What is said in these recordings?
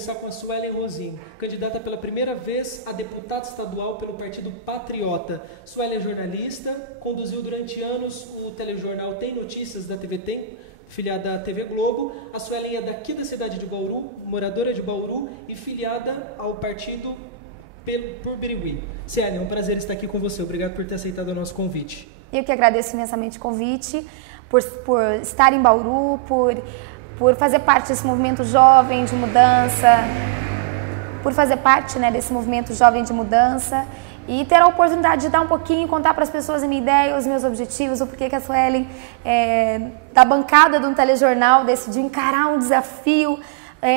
conversar com a Suelen Rosim, candidata pela primeira vez a deputada estadual pelo Partido Patriota. Suelen é jornalista, conduziu durante anos o telejornal Tem Notícias da TV Tem, filiada à TV Globo. A Suelen é daqui da cidade de Bauru, moradora de Bauru e filiada ao partido por Birigui. Suelen, é um prazer estar aqui com você. Obrigado por ter aceitado o nosso convite. Eu que agradeço imensamente o convite, por estar em Bauru, por fazer parte desse movimento jovem de mudança, por fazer parte, né, desse movimento jovem de mudança e ter a oportunidade de dar um pouquinho, contar para as pessoas a minha ideia, os meus objetivos, o porquê que a Suelen, da bancada de um telejornal, decidiu encarar um desafio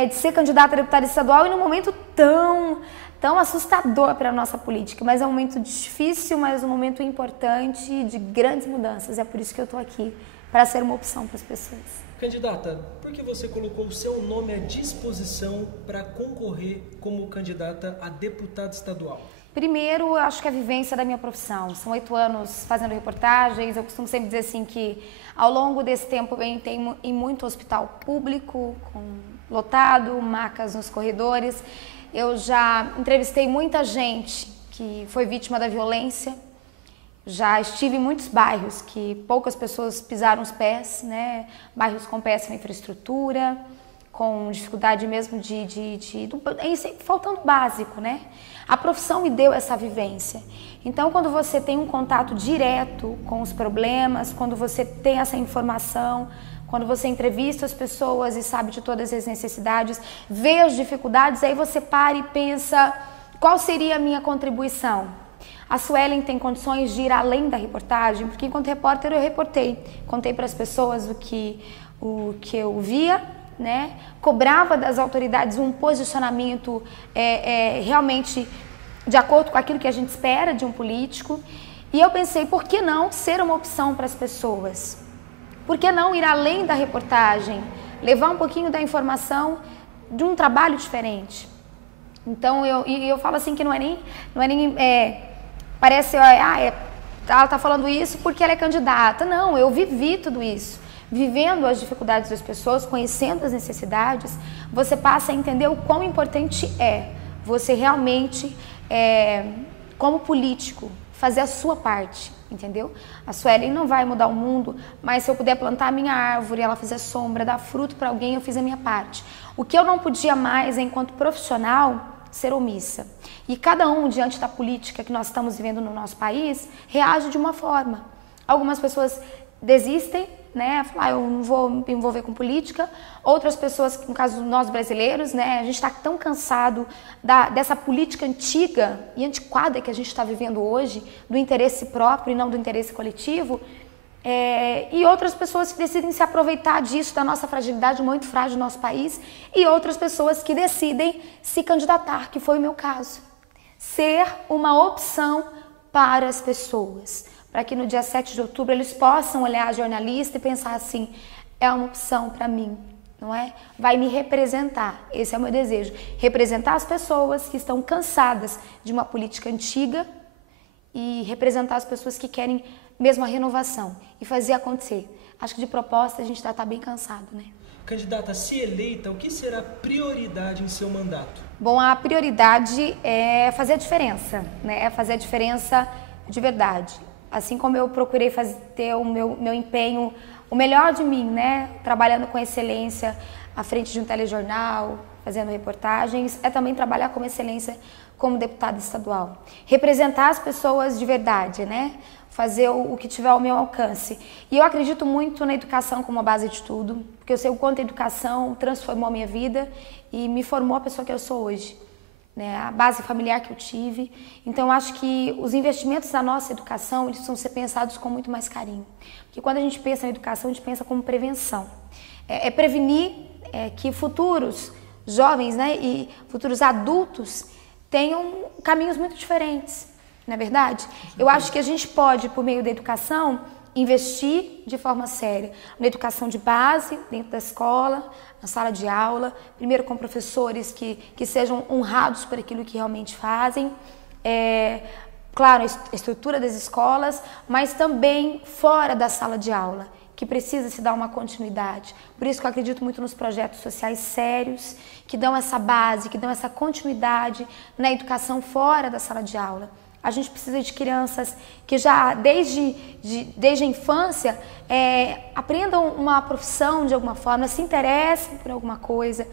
de ser candidata a deputada estadual e num momento tão assustador para a nossa política, mas é um momento difícil, mas um momento importante de grandes mudanças. É por isso que eu estou aqui, para ser uma opção para as pessoas. Candidata, por que você colocou o seu nome à disposição para concorrer como candidata a deputada estadual? Primeiro, eu acho que a vivência da minha profissão. São 8 anos fazendo reportagens. Eu costumo sempre dizer assim que ao longo desse tempo eu entrei em muito hospital público, lotado, macas nos corredores. Eu já entrevistei muita gente que foi vítima da violência. Já estive em muitos bairros que poucas pessoas pisaram os pés, né? Bairros com péssima infraestrutura, com dificuldade mesmo faltando básico, né? A profissão me deu essa vivência. Então, quando você tem um contato direto com os problemas, quando você tem essa informação, quando você entrevista as pessoas e sabe de todas as necessidades, vê as dificuldades, aí você para e pensa, qual seria a minha contribuição? A Suelen tem condições de ir além da reportagem, porque enquanto repórter eu reportei, contei para as pessoas o que eu via, né? Cobrava das autoridades um posicionamento realmente de acordo com aquilo que a gente espera de um político. E eu pensei, por que não ser uma opção para as pessoas? Por que não ir além da reportagem? Levar um pouquinho da informação de um trabalho diferente. Então, eu falo assim que não é nem parece, ela está falando isso porque ela é candidata. Não, eu vivi tudo isso. Vivendo as dificuldades das pessoas, conhecendo as necessidades, você passa a entender o quão importante é você realmente, como político, fazer a sua parte, entendeu? A Suelen não vai mudar o mundo, mas se eu puder plantar a minha árvore, ela fazer sombra, dar fruto para alguém, eu fiz a minha parte. O que eu não podia mais, enquanto profissional, ser omissa. E cada um, diante da política que nós estamos vivendo no nosso país, reage de uma forma. Algumas pessoas desistem, né? Falar, eu não vou me envolver com política. Outras pessoas, no caso nós brasileiros, né? A gente está tão cansado dessa política antiga e antiquada que a gente está vivendo hoje, do interesse próprio e não do interesse coletivo. E outras pessoas que decidem se aproveitar disso, da nossa fragilidade muito frágil do nosso país, e outras pessoas que decidem se candidatar, que foi o meu caso. Ser uma opção para as pessoas, para que no dia 7 de outubro eles possam olhar a jornalista e pensar assim, é uma opção para mim, não é? Vai me representar, esse é o meu desejo, representar as pessoas que estão cansadas de uma política antiga e representar as pessoas que querem mesmo a renovação e fazer acontecer. Acho que de proposta a gente já está bem cansado, né? Candidata, se eleita, o que será prioridade em seu mandato? Bom, a prioridade é fazer a diferença, né? Fazer a diferença de verdade. Assim como eu procurei ter o meu empenho, o melhor de mim, né? Trabalhando com excelência à frente de um telejornal, fazendo reportagens, é também trabalhar com excelência como deputada estadual. Representar as pessoas de verdade, né? Fazer o que tiver ao meu alcance. E eu acredito muito na educação como a base de tudo, porque eu sei o quanto a educação transformou a minha vida e me formou a pessoa que eu sou hoje, né? A base familiar que eu tive. Então, eu acho que os investimentos da nossa educação, eles precisam ser pensados com muito mais carinho. Porque quando a gente pensa em educação, a gente pensa como prevenção. É prevenir que futuros jovens, né, e futuros adultos tenham caminhos muito diferentes. Não é verdade? Eu acho que a gente pode, por meio da educação, investir de forma séria na educação de base, dentro da escola, na sala de aula, primeiro com professores que sejam honrados por aquilo que realmente fazem, claro, a estrutura das escolas, mas também fora da sala de aula. que precisa se dar uma continuidade. Por isso que eu acredito muito nos projetos sociais sérios, que dão essa base, que dão essa continuidade na educação fora da sala de aula. A gente precisa de crianças que já, desde a infância, aprendam uma profissão de alguma forma, se interessem por alguma coisa.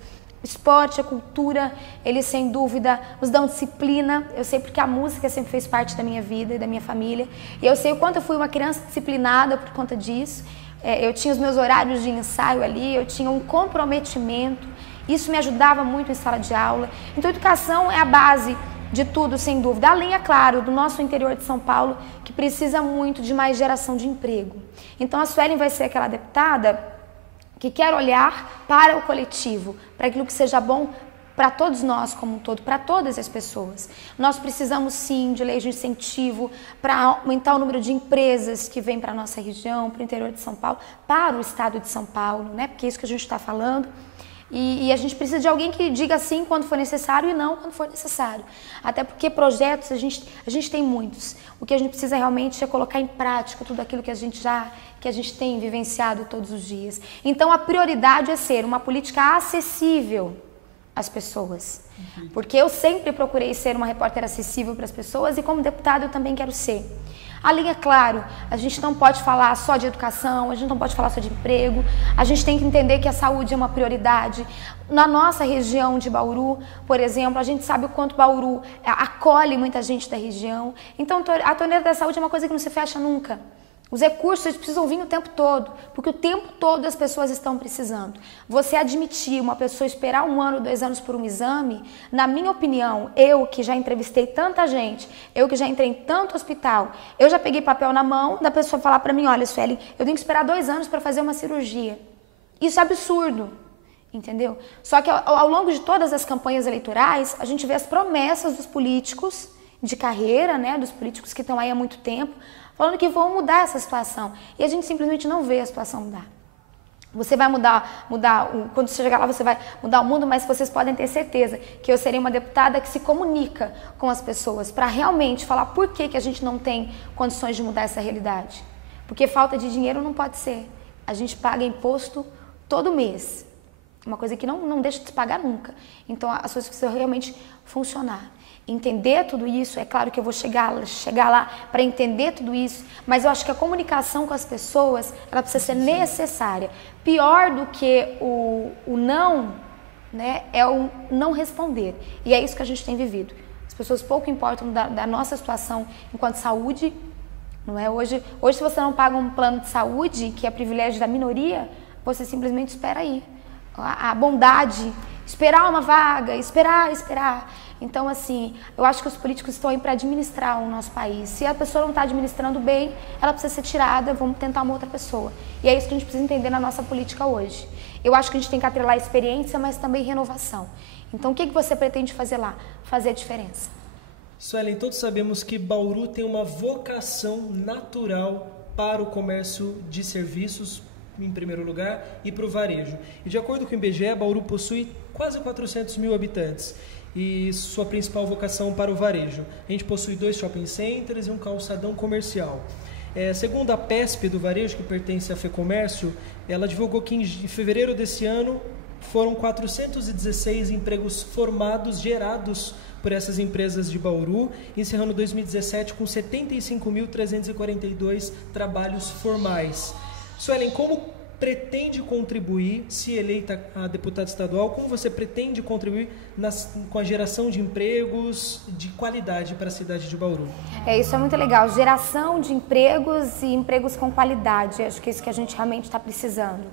O esporte, a cultura, eles sem dúvida nos dão disciplina. Eu sei porque a música sempre fez parte da minha vida e da minha família. E eu sei o quanto eu fui uma criança disciplinada por conta disso. Eu tinha os meus horários de ensaio ali, eu tinha um comprometimento. Isso me ajudava muito em sala de aula. Então, a educação é a base de tudo, sem dúvida. Além, é claro, do nosso interior de São Paulo, que precisa muito de mais geração de emprego. Então, a Suelen vai ser aquela deputada que quer olhar para o coletivo, para aquilo que seja bom para todos nós como um todo, para todas as pessoas. Nós precisamos, sim, de leis de incentivo para aumentar o número de empresas que vêm para a nossa região, para o interior de São Paulo, para o estado de São Paulo, né? Porque é isso que a gente está falando. E a gente precisa de alguém que diga sim quando for necessário e não quando for necessário. Até porque projetos a gente tem muitos. O que a gente precisa realmente é colocar em prática tudo aquilo que a gente tem vivenciado todos os dias. Então a prioridade é ser uma política acessível às pessoas. Porque eu sempre procurei ser uma repórter acessível para as pessoas e como deputada eu também quero ser. Ali, é claro, a gente não pode falar só de educação, a gente não pode falar só de emprego, a gente tem que entender que a saúde é uma prioridade. Na nossa região de Bauru, por exemplo, a gente sabe o quanto Bauru acolhe muita gente da região. Então, a torneira da saúde é uma coisa que não se fecha nunca. Os recursos eles precisam vir o tempo todo, porque o tempo todo as pessoas estão precisando. Você admitir uma pessoa esperar 1 ano, 2 anos por um exame, na minha opinião, eu que já entrevistei tanta gente, eu que já entrei em tanto hospital, eu já peguei papel na mão da pessoa falar para mim, olha, Sueli, eu tenho que esperar 2 anos para fazer uma cirurgia. Isso é absurdo, entendeu? Só que ao longo de todas as campanhas eleitorais, a gente vê as promessas dos políticos de carreira, né, dos políticos que estão aí há muito tempo, falando que vão mudar essa situação. E a gente simplesmente não vê a situação mudar. Você vai mudar, quando você chegar lá você vai mudar o mundo, mas vocês podem ter certeza que eu serei uma deputada que se comunica com as pessoas para realmente falar por que a gente não tem condições de mudar essa realidade. Porque falta de dinheiro não pode ser. A gente paga imposto todo mês. Uma coisa que não deixa de se pagar nunca. Então as coisas precisam realmente funcionar. Entender tudo isso, é claro que eu vou chegar lá para entender tudo isso, mas eu acho que a comunicação com as pessoas, ela precisa ser necessária. Pior do que o não, né, é o não responder. E é isso que a gente tem vivido. As pessoas pouco importam da nossa situação enquanto saúde, não é? Hoje se você não paga um plano de saúde, que é privilégio da minoria, você simplesmente espera aí. A bondade, esperar uma vaga, esperar. Então, assim, eu acho que os políticos estão aí para administrar o nosso país. Se a pessoa não está administrando bem, ela precisa ser tirada, vamos tentar uma outra pessoa. E é isso que a gente precisa entender na nossa política hoje. Eu acho que a gente tem que atrelar experiência, mas também renovação. Então, o que você pretende fazer lá? Fazer a diferença. Suelen, todos sabemos que Bauru tem uma vocação natural para o comércio de serviços, em primeiro lugar, e para o varejo. E de acordo com o IBGE, Bauru possui quase 400 mil habitantes e sua principal vocação para o varejo. A gente possui 2 shopping centers e um calçadão comercial. Segundo a PESP do varejo, que pertence à FEComércio, ela divulgou que em fevereiro desse ano foram 416 empregos formados, gerados por essas empresas de Bauru, encerrando 2017 com 75.342 trabalhos formais. Suelen, como pretende contribuir, se eleita a deputada estadual, como você pretende contribuir com a geração de empregos de qualidade para a cidade de Bauru? Isso é muito legal, geração de empregos e empregos com qualidade, acho que é isso que a gente realmente está precisando.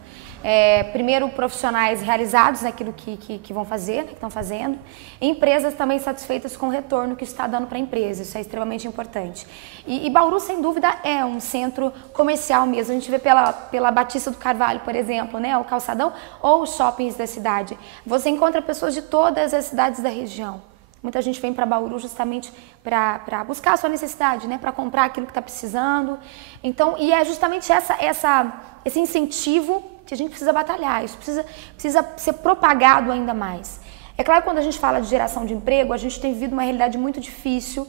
Primeiro, profissionais realizados naquilo que vão fazer, que estão fazendo, e empresas também satisfeitas com o retorno que está dando para a empresa, isso é extremamente importante. E Bauru, sem dúvida, é um centro comercial mesmo, a gente vê pela Batista do Carvalho, por exemplo, né, o calçadão, ou os shoppings da cidade. Você encontra pessoas de todas as cidades da região. Muita gente vem para Bauru justamente para buscar a sua necessidade, né, para comprar aquilo que está precisando. Então, e é justamente esse incentivo que a gente precisa batalhar, isso precisa ser propagado ainda mais. É claro que quando a gente fala de geração de emprego, a gente tem vivido uma realidade muito difícil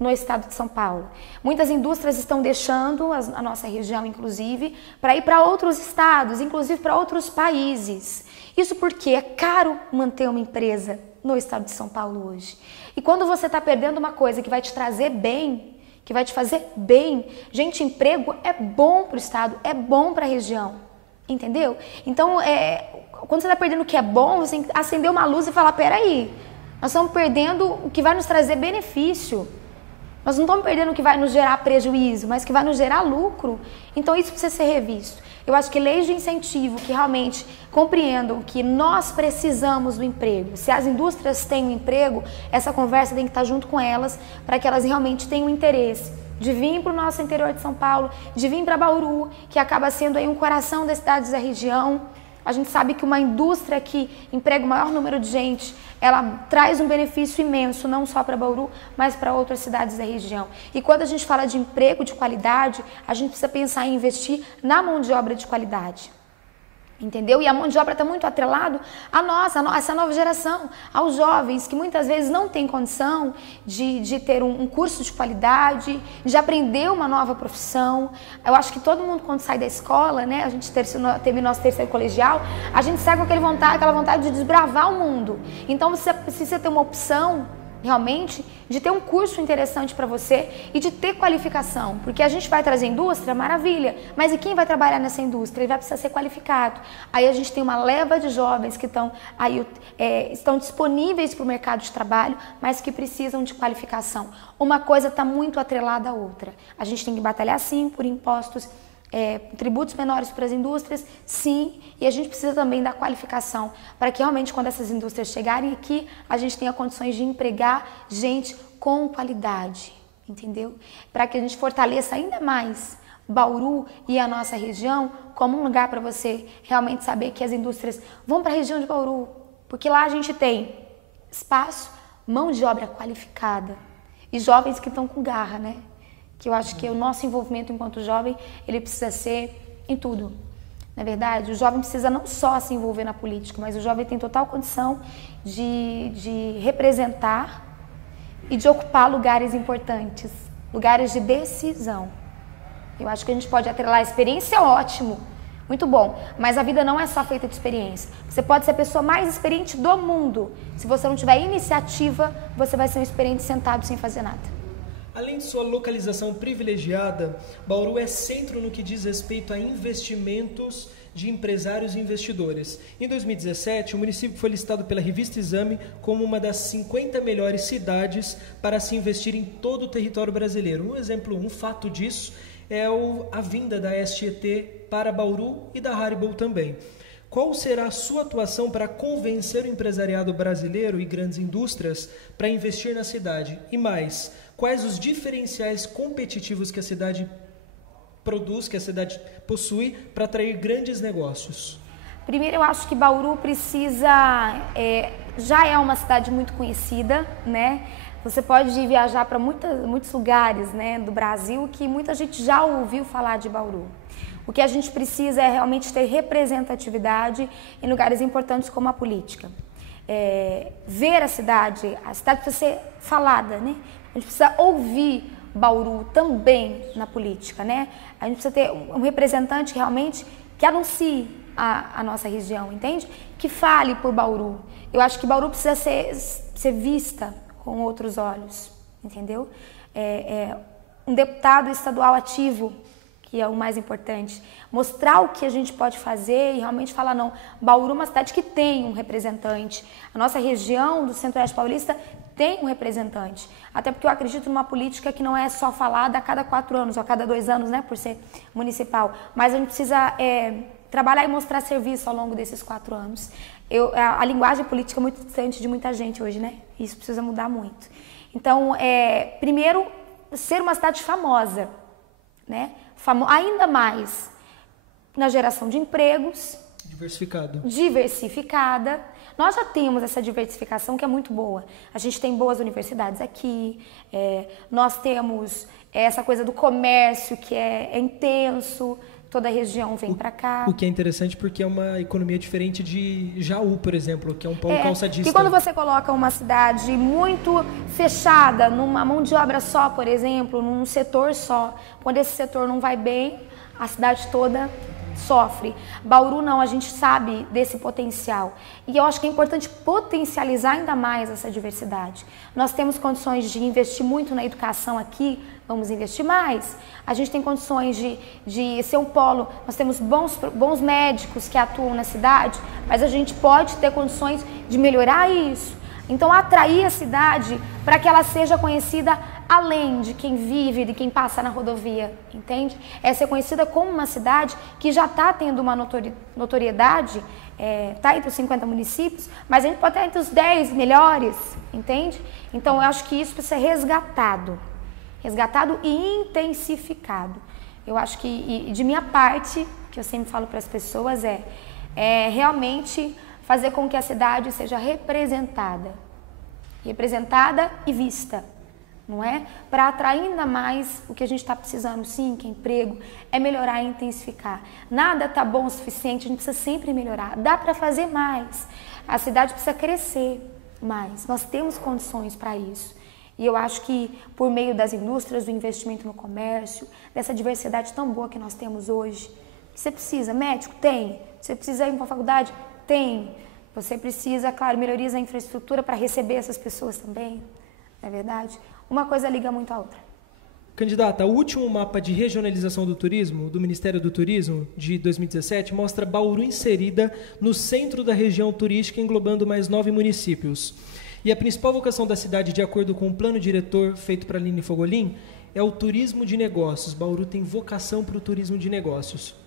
no estado de São Paulo. Muitas indústrias estão deixando a nossa região, inclusive, para ir para outros estados, inclusive para outros países. Isso porque é caro manter uma empresa no estado de São Paulo hoje. E quando você está perdendo uma coisa que vai te trazer bem, que vai te fazer bem, gente, emprego é bom para o estado, é bom para a região, entendeu? Então, quando você está perdendo o que é bom, você tem que acender uma luz e falar, peraí, nós estamos perdendo o que vai nos trazer benefício. Nós não estamos perdendo o que vai nos gerar prejuízo, mas que vai nos gerar lucro. Então isso precisa ser revisto. Eu acho que leis de incentivo que realmente compreendam que nós precisamos do emprego. Se as indústrias têm um emprego, essa conversa tem que estar junto com elas para que elas realmente tenham interesse de vir para o nosso interior de São Paulo, de vir para Bauru, que acaba sendo aí um coração das cidades da região. A gente sabe que uma indústria que emprega o maior número de gente, ela traz um benefício imenso, não só para Bauru, mas para outras cidades da região. E quando a gente fala de emprego de qualidade, a gente precisa pensar em investir na mão de obra de qualidade. Entendeu? E a mão de obra está muito atrelado a nós, essa nova geração, aos jovens que muitas vezes não têm condição de ter um curso de qualidade, de aprender uma nova profissão. Eu acho que todo mundo quando sai da escola, né, a gente teve nosso terceiro colegial, a gente sai com aquela vontade de desbravar o mundo. Então você precisa ter uma opção realmente de ter um curso interessante para você e de ter qualificação, porque a gente vai trazer indústria, maravilha, mas e quem vai trabalhar nessa indústria? Ele vai precisar ser qualificado. Aí a gente tem uma leva de jovens que estão disponíveis para o mercado de trabalho, mas que precisam de qualificação. Uma coisa está muito atrelada à outra. A gente tem que batalhar sim por impostos, tributos menores para as indústrias, sim, e a gente precisa também da qualificação para que realmente quando essas indústrias chegarem aqui, a gente tenha condições de empregar gente com qualidade, entendeu? Para que a gente fortaleça ainda mais Bauru e a nossa região como um lugar para você realmente saber que as indústrias vão para a região de Bauru, porque lá a gente tem espaço, mão de obra qualificada e jovens que estão com garra, né? Que eu acho que o nosso envolvimento enquanto jovem, ele precisa ser em tudo. Na verdade, o jovem precisa não só se envolver na política, mas o jovem tem total condição de representar e de ocupar lugares importantes, lugares de decisão. Eu acho que a gente pode atrelar a experiência, é ótimo, muito bom, mas a vida não é só feita de experiência. Você pode ser a pessoa mais experiente do mundo. Se você não tiver iniciativa, você vai ser um experiente sentado sem fazer nada. Além de sua localização privilegiada, Bauru é centro no que diz respeito a investimentos de empresários e investidores. Em 2017, o município foi listado pela revista Exame como uma das 50 melhores cidades para se investir em todo o território brasileiro. Um fato disso é a vinda da STT para Bauru e da Haribo também. Qual será a sua atuação para convencer o empresariado brasileiro e grandes indústrias para investir na cidade? E mais, quais os diferenciais competitivos que a cidade produz, que a cidade possui para atrair grandes negócios? Primeiro, eu acho que Bauru já é uma cidade muito conhecida, né? Você pode viajar para muitos lugares, né, do Brasil que muita gente já ouviu falar de Bauru. O que a gente precisa é realmente ter representatividade em lugares importantes como a política. Ver a cidade precisa ser falada, né? A gente precisa ouvir Bauru também na política, né? A gente precisa ter um representante realmente que anuncie a nossa região, entende? Que fale por Bauru. Eu acho que Bauru precisa ser vista com outros olhos, entendeu? Um deputado estadual ativo, que é o mais importante, mostrar o que a gente pode fazer e realmente falar, não, Bauru é uma cidade que tem um representante, a nossa região do Centro-Oeste Paulista tem um representante, até porque eu acredito numa política que não é só falada a cada 4 anos, ou a cada 2 anos, né, por ser municipal, mas a gente precisa trabalhar e mostrar serviço ao longo desses 4 anos. A linguagem política é muito distante de muita gente hoje, né, isso precisa mudar muito. Então, primeiro, ser uma cidade famosa, né? Ainda mais na geração de empregos. Diversificada. Nós já temos essa diversificação que é muito boa. A gente tem boas universidades aqui, nós temos essa coisa do comércio que é intenso, toda a região vem para cá. O que é interessante porque é uma economia diferente de Jaú, por exemplo, que é um polo calçadista. Que quando você coloca uma cidade muito fechada, numa mão de obra só, por exemplo, num setor só, quando esse setor não vai bem, a cidade toda sofre. Bauru não, a gente sabe desse potencial. E eu acho que é importante potencializar ainda mais essa diversidade. Nós temos condições de investir muito na educação aqui, vamos investir mais. A gente tem condições de ser um polo, nós temos bons médicos que atuam na cidade, mas a gente pode ter condições de melhorar isso. Então, atrair a cidade para que ela seja conhecida além de quem vive, de quem passa na rodovia, entende? É ser conhecida como uma cidade que já está tendo uma notoriedade, está entre os 50 municípios, mas a gente pode estar entre os 10 melhores, entende? Então, eu acho que isso precisa ser resgatado e intensificado. Eu acho que, e de minha parte, que eu sempre falo para as pessoas é realmente fazer com que a cidade seja representada e vista, não é? Para atrair ainda mais o que a gente está precisando, sim, que é emprego, é melhorar e intensificar. Nada está bom o suficiente, a gente precisa sempre melhorar. Dá para fazer mais. A cidade precisa crescer mais. Nós temos condições para isso. E eu acho que por meio das indústrias, do investimento no comércio, dessa diversidade tão boa que nós temos hoje, você precisa, médico? Tem. Você precisa ir para a faculdade? Tem. Você precisa, claro, melhorias na infraestrutura para receber essas pessoas também, não é verdade? Uma coisa liga muito à outra. Candidata, o último mapa de regionalização do turismo, do Ministério do Turismo, de 2017, mostra Bauru inserida no centro da região turística, englobando mais 9 municípios. E a principal vocação da cidade, de acordo com o plano diretor feito para a Aline Fogolin, é o turismo de negócios. Bauru tem vocação para o turismo de negócios.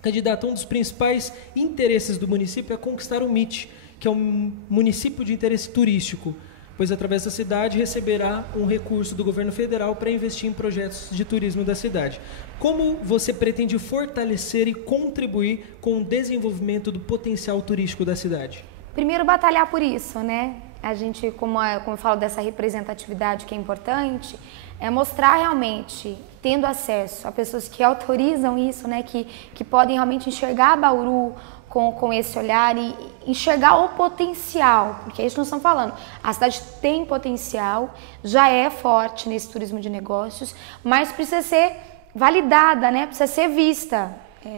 Candidata, um dos principais interesses do município é conquistar o MIT, que é um município de interesse turístico, pois através da cidade receberá um recurso do governo federal para investir em projetos de turismo da cidade. Como você pretende fortalecer e contribuir com o desenvolvimento do potencial turístico da cidade? Primeiro, batalhar por isso, né? A gente, como eu falo dessa representatividade que é importante, é mostrar realmente, tendo acesso a pessoas que autorizam isso, né? Que podem realmente enxergar Bauru com esse olhar e enxergar o potencial, porque é isso que nós estamos falando. A cidade tem potencial, já é forte nesse turismo de negócios, mas precisa ser validada, né? Precisa ser vista.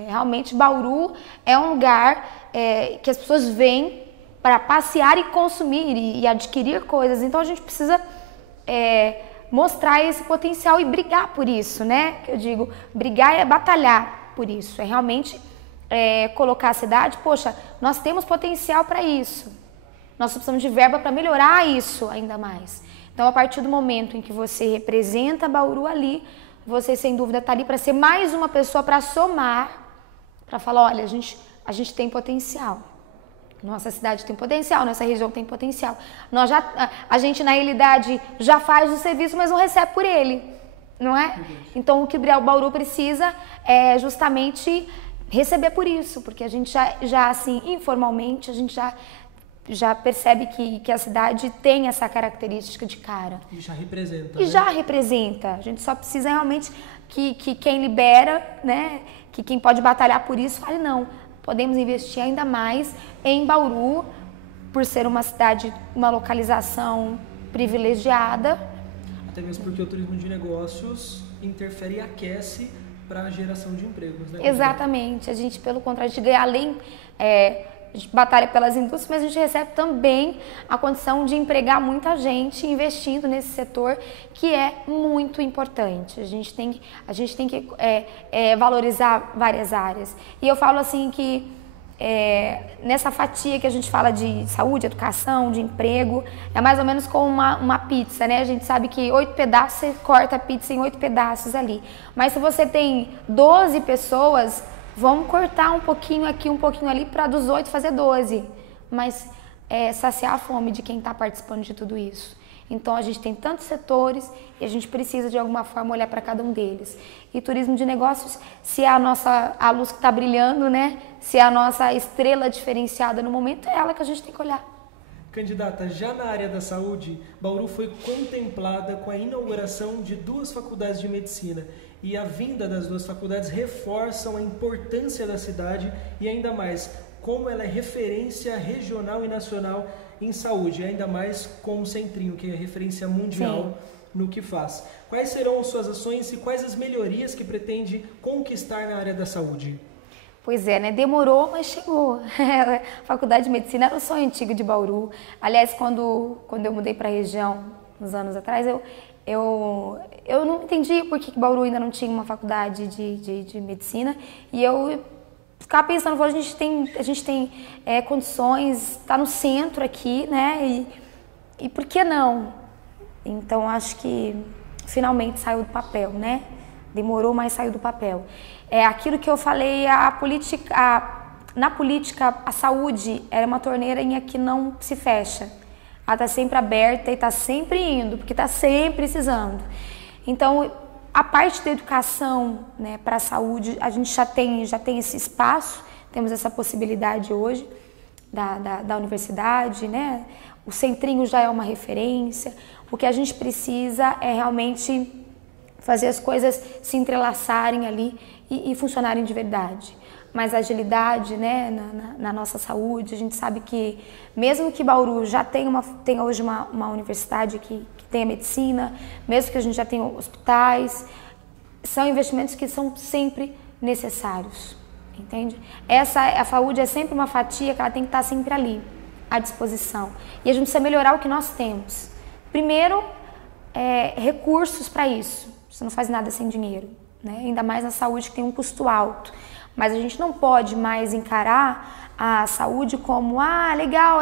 Realmente, Bauru é um lugar que as pessoas vêm para passear e consumir e adquirir coisas. Então, a gente precisa mostrar esse potencial e brigar por isso, né? Eu digo, brigar é batalhar por isso, é realmente colocar a cidade, poxa, nós temos potencial para isso, nós precisamos de verba para melhorar isso ainda mais. Então, a partir do momento em que você representa Bauru ali, você sem dúvida está ali para ser mais uma pessoa para somar, para falar, olha, a gente tem potencial. Nossa cidade tem potencial, nossa região tem potencial. A gente, na realidade, já faz o serviço, mas não recebe por ele, não é? Então, o que o Bauru precisa é justamente receber por isso, porque a gente já assim, informalmente, a gente já percebe que a cidade tem essa característica de cara. E já representa. E já representa. A gente só precisa realmente que quem libera, né, que quem pode batalhar por isso, fale não. Podemos investir ainda mais em Bauru, por ser uma cidade, uma localização privilegiada. Até mesmo porque o turismo de negócios interfere e aquece para a geração de empregos, né? Exatamente. A gente, pelo contrário, a gente ganha além, a gente batalha pelas indústrias, mas a gente recebe também a condição de empregar muita gente investindo nesse setor, que é muito importante. A gente tem que valorizar várias áreas. E eu falo assim que nessa fatia que a gente fala de saúde, educação, de emprego, é mais ou menos como uma pizza, né? A gente sabe que 8 pedaços, você corta a pizza em 8 pedaços ali. Mas se você tem 12 pessoas, vamos cortar um pouquinho aqui, um pouquinho ali, para dos 8 fazer 12. Mas saciar a fome de quem está participando de tudo isso. Então, a gente tem tantos setores e a gente precisa, de alguma forma, olhar para cada um deles. E turismo de negócios, se é a luz que está brilhando, né? Se é a nossa estrela diferenciada no momento, é ela que a gente tem que olhar. Candidata, já na área da saúde, Bauru foi contemplada com a inauguração de 2 faculdades de medicina. e a vinda das duas faculdades reforçam a importância da cidade e ainda mais como ela é referência regional e nacional em saúde, ainda mais com o Centrinho, que é referência mundial. Sim. No que faz. Quais serão as suas ações e quais as melhorias que pretende conquistar na área da saúde? Pois é, né? Demorou, mas chegou. A Faculdade de Medicina era um sonho antigo de Bauru. Aliás, quando eu mudei para a região, uns anos atrás, eu não entendi por que Bauru ainda não tinha uma faculdade de medicina. E eu ficava pensando, a gente tem condições, está no centro aqui, né? E por que não? Então, acho que finalmente saiu do papel, né? Demorou, mas saiu do papel. É aquilo que eu falei, na política, a saúde é uma torneirinha que não se fecha. Ela está sempre aberta e está sempre indo, porque está sempre precisando. Então, a parte da educação, né, para a saúde, a gente já tem esse espaço, temos essa possibilidade hoje da universidade, né? O Centrinho já é uma referência. O que a gente precisa é realmente fazer as coisas se entrelaçarem ali e funcionarem de verdade. Mas a agilidade, né, na nossa saúde, a gente sabe que mesmo que Bauru já tenha hoje uma universidade que tenha medicina, mesmo que a gente já tenha hospitais, são investimentos que são sempre necessários, entende? A saúde é sempre uma fatia que ela tem que estar sempre ali, à disposição. E a gente precisa melhorar o que nós temos. Primeiro, recursos para isso. Você não faz nada sem dinheiro, né? Ainda mais na saúde, que tem um custo alto. Mas a gente não pode mais encarar a saúde como, legal,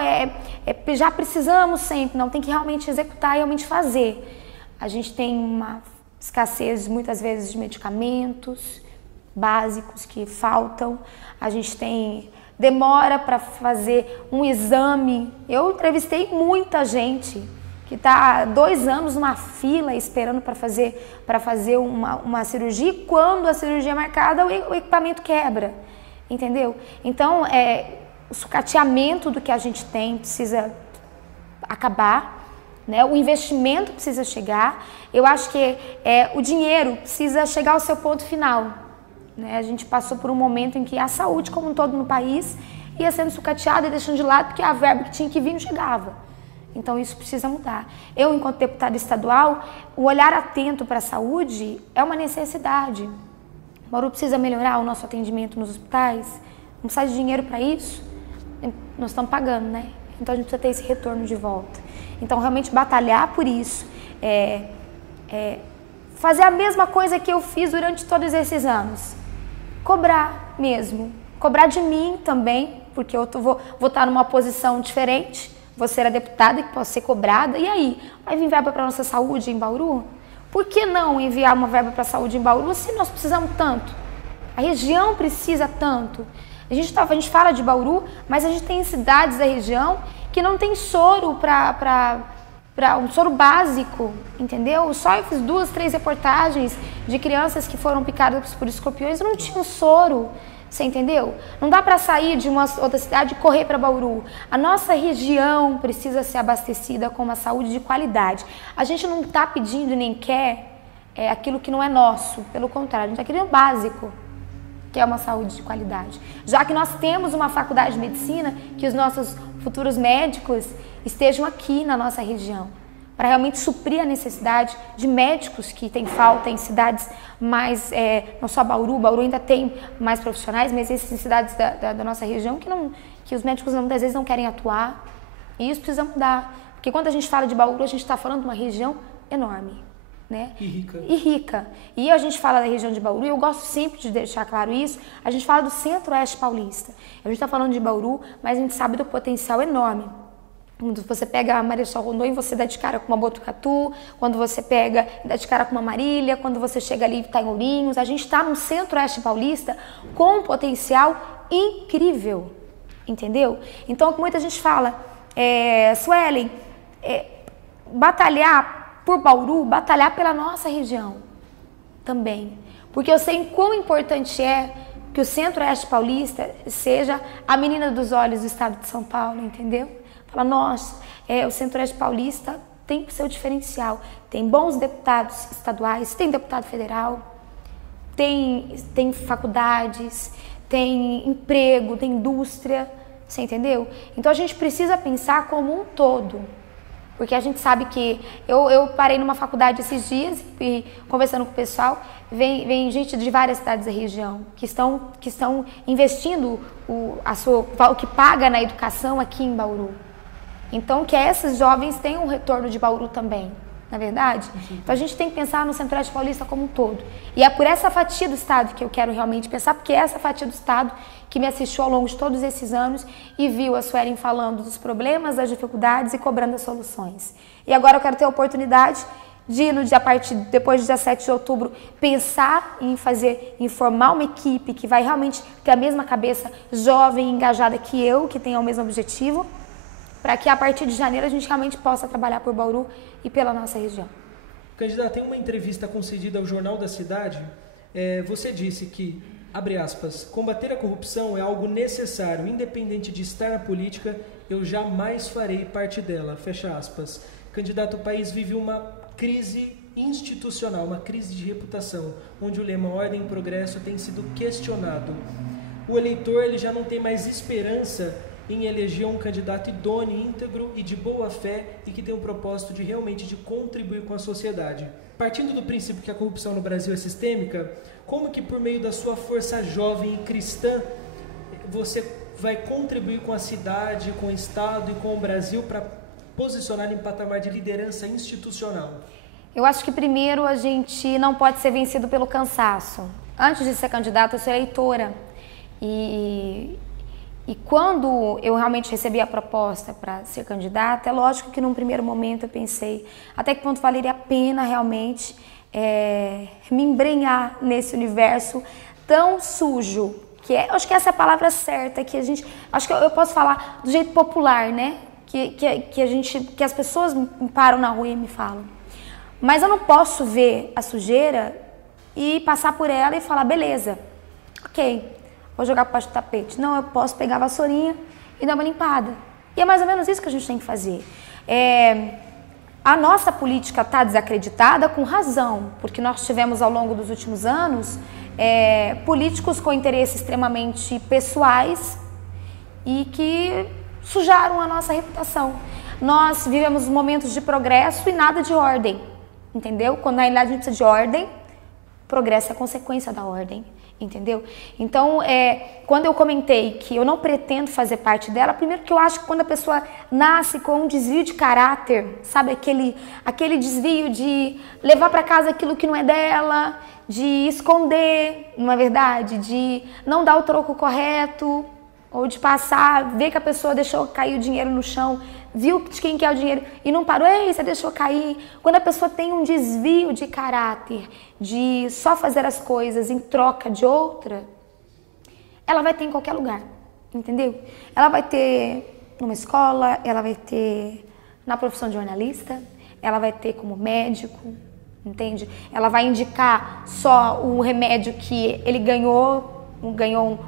já precisamos sempre. Não, tem que realmente executar e realmente fazer. A gente tem uma escassez, muitas vezes, de medicamentos básicos que faltam. A gente tem demora para fazer um exame. Eu entrevistei muita gente que está há 2 anos numa fila esperando para fazer uma cirurgia, e quando a cirurgia é marcada, o equipamento quebra, entendeu? Então, o sucateamento do que a gente tem precisa acabar, né? O investimento precisa chegar. Eu acho que o dinheiro precisa chegar ao seu ponto final, né? A gente passou por um momento em que a saúde como um todo no país ia sendo sucateada e deixando de lado porque a verba que tinha que vir não chegava. Então, isso precisa mudar. Eu, enquanto deputada estadual, o olhar atento para a saúde é uma necessidade. Bauru precisa melhorar o nosso atendimento nos hospitais, não precisa de dinheiro para isso, nós estamos pagando, né? Então, a gente precisa ter esse retorno de volta. Então, realmente batalhar por isso, fazer a mesma coisa que eu fiz durante todos esses anos, cobrar mesmo, cobrar de mim também, porque eu vou estar numa posição diferente. Você era deputada que pode ser cobrada, e aí? Vai vir verba para a nossa saúde em Bauru? Por que não enviar uma verba para a saúde em Bauru se nós precisamos tanto? A região precisa tanto. A gente fala de Bauru, mas a gente tem cidades da região que não tem soro para um soro básico, entendeu? Só eu fiz 2, 3 reportagens de crianças que foram picadas por escorpiões e não tinham soro. Você entendeu? Não dá para sair de uma outra cidade e correr para Bauru. A nossa região precisa ser abastecida com uma saúde de qualidade. A gente não está pedindo nem quer aquilo que não é nosso. Pelo contrário, a gente está querendo o básico, que é uma saúde de qualidade. Já que nós temos uma faculdade de medicina, que os nossos futuros médicos estejam aqui na nossa região, para realmente suprir a necessidade de médicos que tem falta em cidades mais, não só Bauru ainda tem mais profissionais, mas essas cidades da nossa região que os médicos muitas vezes não querem atuar, e isso precisa mudar, porque quando a gente fala de Bauru, a gente está falando de uma região enorme, né? E rica. E a gente fala da região de Bauru, e eu gosto sempre de deixar claro isso, a gente fala do Centro-Oeste Paulista, a gente está falando de Bauru, mas a gente sabe do potencial enorme. Quando você pega a Marechal Rondon, você dá de cara com uma Botucatu, quando você pega dá de cara com uma Marília, quando você chega ali e está em Ourinhos, a gente está no Centro-Oeste Paulista com um potencial incrível, entendeu? Então, como muita gente fala, Suelen, batalhar por Bauru, batalhar pela nossa região também, porque eu sei quão importante é que o Centro-Oeste Paulista seja a menina dos olhos do estado de São Paulo, entendeu? Fala, nossa, o Centro-Oeste Paulista tem o seu diferencial, tem bons deputados estaduais, tem deputado federal, tem faculdades, tem emprego, tem indústria, você entendeu? Então a gente precisa pensar como um todo, porque a gente sabe que eu parei numa faculdade esses dias e conversando com o pessoal, vem gente de várias cidades da região que estão investindo o que paga na educação aqui em Bauru. Então que esses jovens tenham um retorno de Bauru também. Na verdade? Então a gente tem que pensar no Centro-Oeste Paulista como um todo. E é por essa fatia do Estado que eu quero realmente pensar, porque é essa fatia do Estado que me assistiu ao longo de todos esses anos e viu a Suelen falando dos problemas, das dificuldades e cobrando as soluções. E agora eu quero ter a oportunidade de, depois do dia 7 de outubro, pensar em formar uma equipe que vai realmente ter a mesma cabeça jovem e engajada que eu, que tenha o mesmo objetivo, para que a partir de janeiro a gente realmente possa trabalhar por Bauru e pela nossa região. Candidata, em uma entrevista concedida ao Jornal da Cidade, você disse que, abre aspas, combater a corrupção é algo necessário, independente de estar na política, eu jamais farei parte dela, fecha aspas. Candidato, o país vive uma crise institucional, uma crise de reputação, onde o lema ordem e progresso tem sido questionado. O eleitor ele já não tem mais esperança em eleger um candidato idôneo, íntegro e de boa fé e que tem o propósito de realmente de contribuir com a sociedade. Partindo do princípio que a corrupção no Brasil é sistêmica, como que por meio da sua força jovem e cristã você vai contribuir com a cidade, com o Estado e com o Brasil para posicionar em patamar de liderança institucional? Eu acho que primeiro a gente não pode ser vencido pelo cansaço. Antes de ser candidata, eu sou eleitora. E quando eu realmente recebi a proposta para ser candidata, é lógico que num primeiro momento eu pensei até que ponto valeria a pena realmente me embrenhar nesse universo tão sujo, acho que essa é a palavra certa, que a gente, acho que eu posso falar do jeito popular, né? Que as pessoas me param na rua e me falam. Mas eu não posso ver a sujeira e passar por ela e falar, beleza, ok, vou jogar para baixo do tapete. Não, eu posso pegar a vassourinha e dar uma limpada. E é mais ou menos isso que a gente tem que fazer. A nossa política está desacreditada com razão, porque nós tivemos ao longo dos últimos anos políticos com interesses extremamente pessoais e que sujaram a nossa reputação. Nós vivemos momentos de progresso e nada de ordem, entendeu? Quando na realidade a gente precisa de ordem, progresso é consequência da ordem. Entendeu? Então, quando eu comentei que eu não pretendo fazer parte dela, primeiro que eu acho que quando a pessoa nasce com um desvio de caráter, sabe, aquele desvio de levar para casa aquilo que não é dela, de esconder, não é verdade, de não dar o troco correto, ou de passar, ver que a pessoa deixou cair o dinheiro no chão, viu de quem quer o dinheiro e não parou, ei, você deixou cair. Quando a pessoa tem um desvio de caráter, de só fazer as coisas em troca de outra, ela vai ter em qualquer lugar, entendeu? Ela vai ter numa escola, ela vai ter na profissão de jornalista, ela vai ter como médico, entende? Ela vai indicar só o remédio que ele ganhou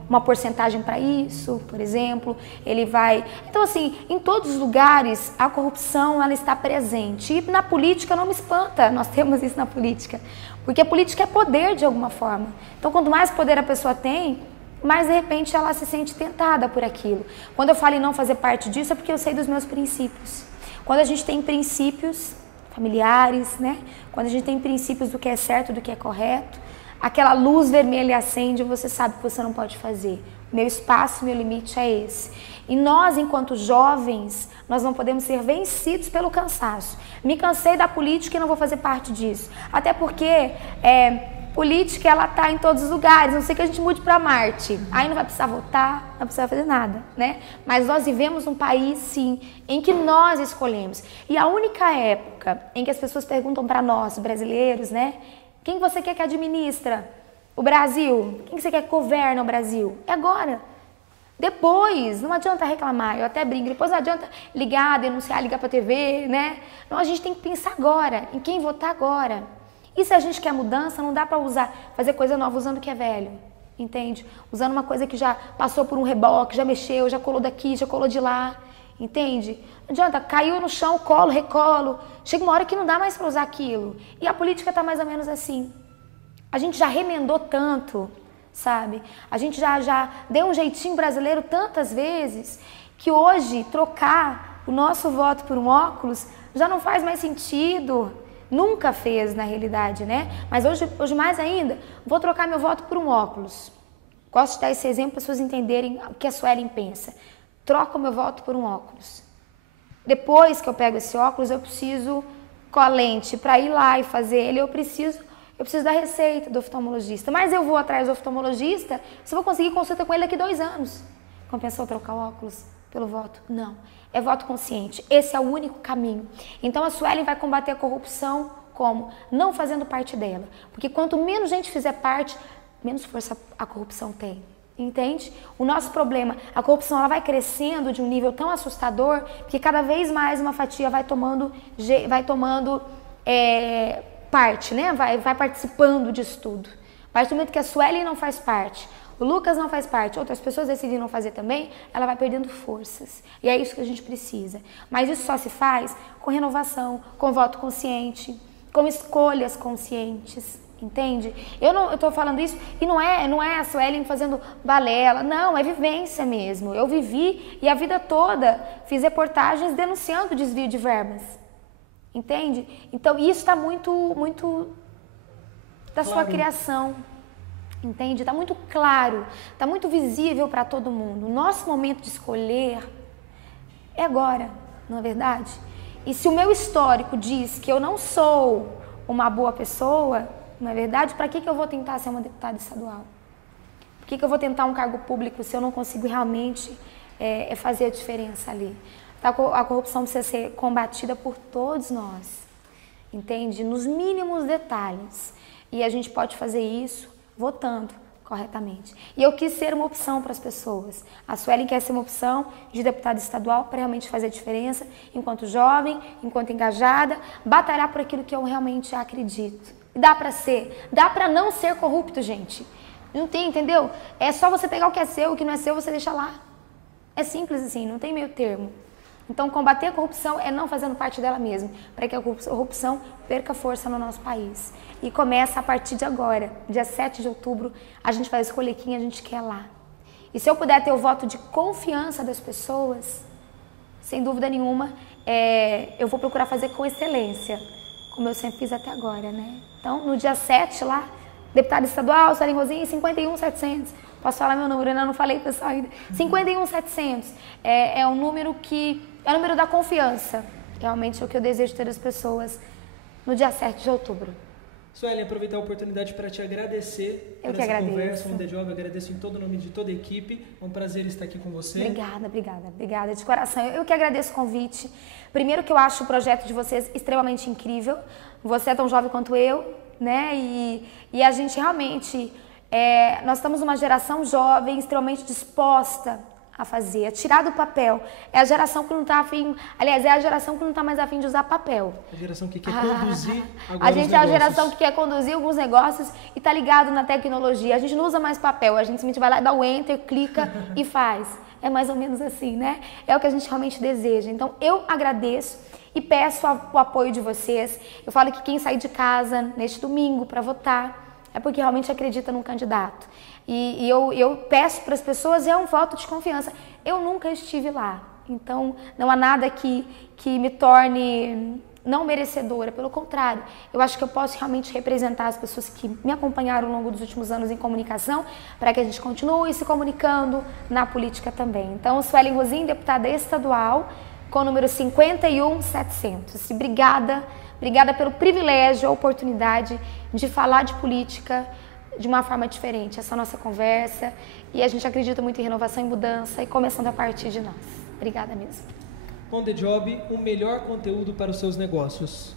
uma porcentagem para isso, por exemplo, ele vai... Então, assim, em todos os lugares, a corrupção, ela está presente. E na política não me espanta, nós temos isso na política, porque a política é poder de alguma forma. Então, quanto mais poder a pessoa tem, mais, de repente, ela se sente tentada por aquilo. Quando eu falo em não fazer parte disso, é porque eu sei dos meus princípios. Quando a gente tem princípios familiares, né? Quando a gente tem princípios do que é certo, do que é correto, aquela luz vermelha acende e você sabe que você não pode fazer. Meu espaço, meu limite é esse. E nós, enquanto jovens, nós não podemos ser vencidos pelo cansaço. Me cansei da política e não vou fazer parte disso. Até porque política, ela está em todos os lugares. Não sei que a gente mude para Marte. Aí não vai precisar votar, não vai precisar fazer nada, né? Mas nós vivemos um país, sim, em que nós escolhemos. E a única época em que as pessoas perguntam para nós, brasileiros, né? Quem você quer que administra o Brasil? Quem você quer que governa o Brasil? É agora. Depois, não adianta reclamar, eu até brinco, depois não adianta ligar, denunciar, ligar para a TV, né? Não, a gente tem que pensar agora, em quem votar agora. E se a gente quer mudança, não dá para fazer coisa nova usando o que é velho, entende? Usando uma coisa que já passou por um reboque, já mexeu, já colou daqui, já colou de lá, entende? Não adianta, caiu no chão, colo, recolo. Chega uma hora que não dá mais para usar aquilo. E a política está mais ou menos assim. A gente já remendou tanto, sabe? A gente já deu um jeitinho brasileiro tantas vezes que hoje trocar o nosso voto por um óculos já não faz mais sentido. Nunca fez, na realidade, né? Mas hoje mais ainda, vou trocar meu voto por um óculos. Gosto de dar esse exemplo para as pessoas entenderem o que a Suelen pensa. Troco o meu voto por um óculos. Depois que eu pego esse óculos, eu preciso, com a lente, para ir lá e fazer ele, eu preciso da receita do oftalmologista. Mas eu vou atrás do oftalmologista, se eu vou conseguir consulta com ele daqui 2 anos. Compensou trocar o óculos pelo voto? Não. É voto consciente. Esse é o único caminho. Então a Suelen vai combater a corrupção como? Não fazendo parte dela. Porque quanto menos gente fizer parte, menos força a corrupção tem. Entende? O nosso problema, a corrupção ela vai crescendo de um nível tão assustador que cada vez mais uma fatia vai tomando parte, né? Vai participando disso tudo. A partir do momento que a Suelen não faz parte, o Lucas não faz parte, outras pessoas decidem não fazer também, ela vai perdendo forças. E é isso que a gente precisa. Mas isso só se faz com renovação, com voto consciente, com escolhas conscientes, entende? Eu estou falando isso e não é a Suelen fazendo balela, não, é vivência mesmo. Eu vivi e a vida toda fiz reportagens denunciando desvio de verbas, entende? Então isso está muito da sua criação. Entende? Está muito claro, está muito visível para todo mundo. O nosso momento de escolher é agora, não é verdade? E se o meu histórico diz que eu não sou uma boa pessoa, não é verdade? Para que eu vou tentar ser uma deputada estadual? Por que eu vou tentar um cargo público se eu não consigo realmente fazer a diferença ali? A corrupção precisa ser combatida por todos nós, entende? Nos mínimos detalhes. E a gente pode fazer isso votando corretamente. E eu quis ser uma opção para as pessoas. A Suelen quer ser uma opção de deputada estadual para realmente fazer a diferença, enquanto jovem, enquanto engajada, batalhar por aquilo que eu realmente acredito. Dá para ser, dá para não ser corrupto, gente. Não tem, entendeu? É só você pegar o que é seu, o que não é seu, você deixa lá. É simples assim, não tem meio termo. Então, combater a corrupção é não fazendo parte dela mesma, para que a corrupção perca força no nosso país. E começa a partir de agora, dia 7 de outubro, a gente vai escolher quem a gente quer lá. E se eu puder ter o voto de confiança das pessoas, sem dúvida nenhuma, eu vou procurar fazer com excelência, como eu sempre fiz até agora, né? Então, no dia 7 lá, deputada estadual, Suelen Rosim, 51.700. Posso falar meu número? Eu não falei, pessoal, ainda. 51.700 é o número é o número da confiança. Realmente é o que eu desejo ter das pessoas no dia 7 de outubro. Suelen, aproveitar a oportunidade para te agradecer por essa conversa, On The Job. Agradeço em todo o nome de toda a equipe. É um prazer estar aqui com você. Obrigada de coração. Eu que agradeço o convite. Primeiro que eu acho o projeto de vocês extremamente incrível. Você é tão jovem quanto eu, né? E a gente realmente, nós estamos numa geração jovem extremamente disposta a fazer, a tirar do papel. É a geração que não está afim, aliás, é a geração que não está mais afim de usar papel. A geração que quer conduzir agora a gente é a geração que quer conduzir alguns negócios e está ligado na tecnologia. A gente não usa mais papel, a gente simplesmente vai lá, dá o enter, clica e faz. É mais ou menos assim, né? É o que a gente realmente deseja. Então, eu agradeço e peço o apoio de vocês. Eu falo que quem sair de casa neste domingo para votar é porque realmente acredita num candidato. E eu peço para as pessoas, é um voto de confiança. Eu nunca estive lá, então não há nada que me torne não merecedora. Pelo contrário, eu acho que eu posso realmente representar as pessoas que me acompanharam ao longo dos últimos anos em comunicação, para que a gente continue se comunicando na política também. Então, Suelen Rosim, deputada estadual, com o número 51.700. Obrigada pelo privilégio, a oportunidade de falar de política de uma forma diferente. Essa é a nossa conversa e a gente acredita muito em renovação e mudança e começando a partir de nós. Obrigada mesmo. On The Job, o melhor conteúdo para os seus negócios.